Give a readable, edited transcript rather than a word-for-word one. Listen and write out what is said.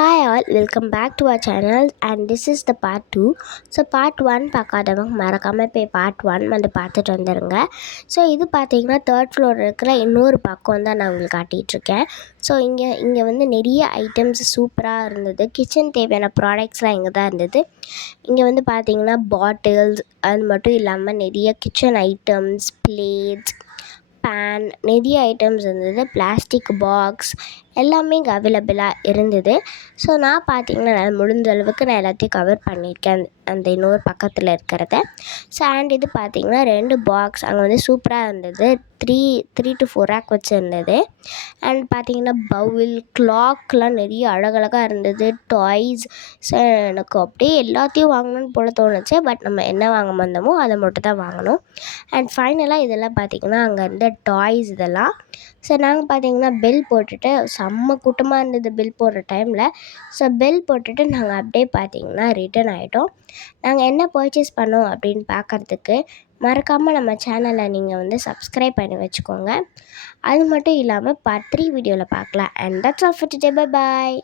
Hi all, welcome back to our channel and this is the part 2. So part 1 பார்க்காதவங்க மறக்காமல் போய் part 1 வந்து பார்த்துட்டு வந்துடுங்க. ஸோ இது பார்த்தீங்கன்னா தேர்ட் ஃப்ளோர் இருக்கிற இன்னொரு பக்கம் தான் நான் உங்களுக்கு காட்டிகிட்ருக்கேன். ஸோ இங்கே வந்து நிறைய ஐட்டம்ஸ் சூப்பராக இருந்தது. கிச்சன் தேவையான ப்ராடக்ட்ஸ்லாம் இங்கே தான் இருந்தது. இங்கே வந்து பார்த்தீங்கன்னா பாட்டில்ஸ், அது மட்டும் இல்லாமல் நிறைய கிச்சன் ஐட்டம்ஸ், பிளேட்ஸ், பேன், நிறைய ஐட்டம்ஸ் இருந்தது. பிளாஸ்டிக் பாக்ஸ் எல்லாமே இங்கே அவைலபிளாக இருந்தது. ஸோ நான் பார்த்தீங்கன்னா முடிஞ்ச அளவுக்கு நான் எல்லாத்தையும் கவர் பண்ணியிருக்கேன் அந்த இன்னொரு பக்கத்தில் இருக்கிறத. ஸோ அண்ட் இது பார்த்தீங்கன்னா 2 பாக்ஸ் அங்கே வந்து சூப்பராக இருந்தது. 3 to 4 ரேக் வச்சுருந்தது. அண்ட் பார்த்தீங்கன்னா பவுல், கிளாக்லாம் நிறைய அழகழகாக இருந்தது. டாய்ஸ். ஸோ எனக்கு அப்படியே எல்லாத்தையும் வாங்கணும்னு போல தோணுச்சு. பட் நம்ம என்ன வாங்க வந்தோமோ அதை மட்டும் தான் வாங்கணும். அண்ட் ஃபைனலாக இதெல்லாம் பார்த்தீங்கன்னா அங்கே இருந்த டாய்ஸ் இதெல்லாம். ஸோ நாங்கள் பார்த்தீங்கன்னா பெல் போட்டுட்டு செம்ம கூட்டமாக இருந்தது பெல் போடுற டைமில். ஸோ பெல் போட்டுட்டு நாங்கள் அப்படியே பார்த்தீங்கன்னா ரிட்டன் ஆகிட்டோம். நாங்கள் என்ன பர்ச்சேஸ் பண்ணோம் அப்படின்னு பார்க்குறதுக்கு மறக்காமல் நம்ம சேனலை நீங்கள் வந்து சப்ஸ்கிரைப் பண்ணி வச்சுக்கோங்க. அது மட்டும் இல்லாமல் பார்ட் 3 வீடியோவில் பார்க்கலாம். And that's all for today. Bye bye.